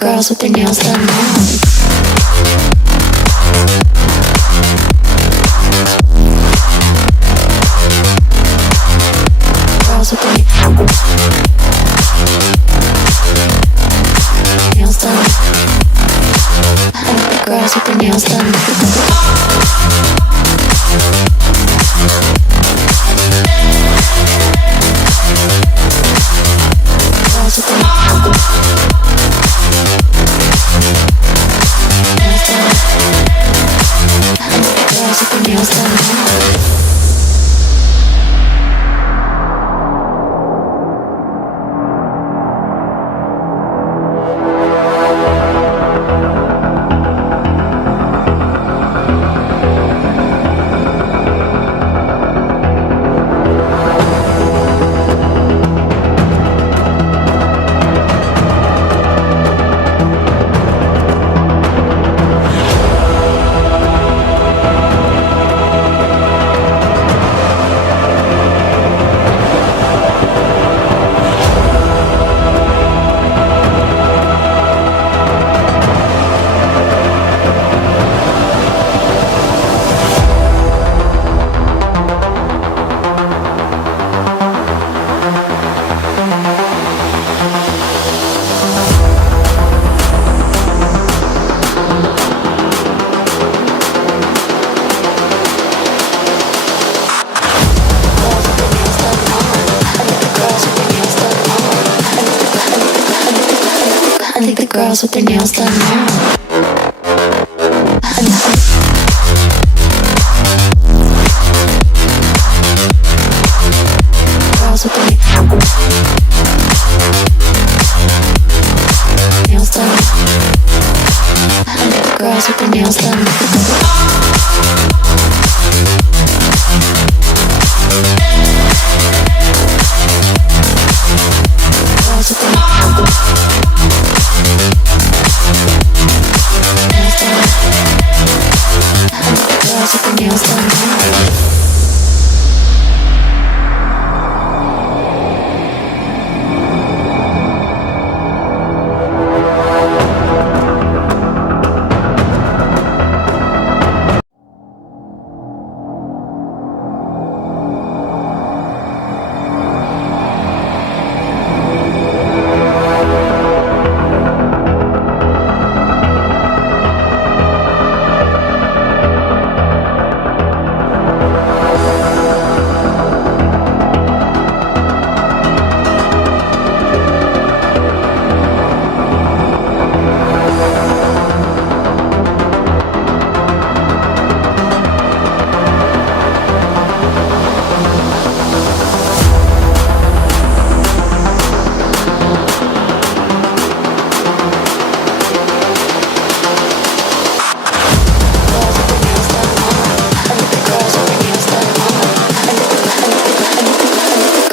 girls with their nails done now. Girls with their nails done. I like the girls with their nails done. Girls with their girls with their nails done. I think the girls with their nails done now. Girls with their nails done. I think the girls with their nails done. Girls with their girls with their nails done now.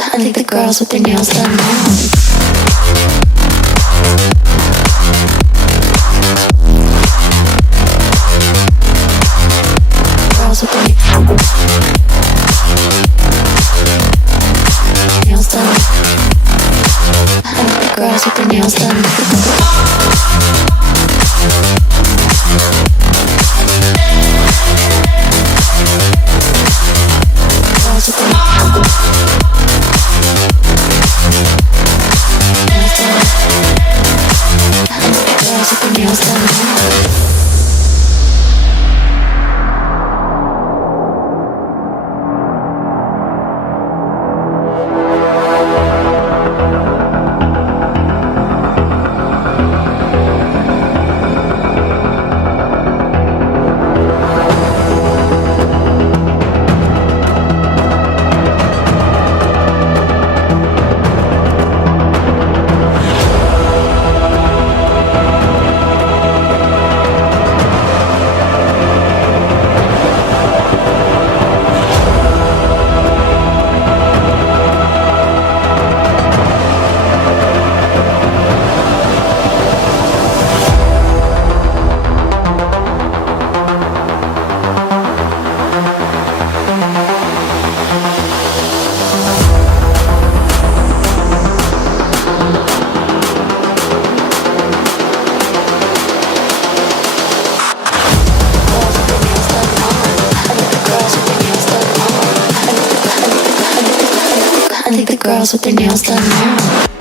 I think the girls with their nails done now. Girls with their nails done. I think the girls with their nails done. Girls with their nails done. I think the girls with their nails done now.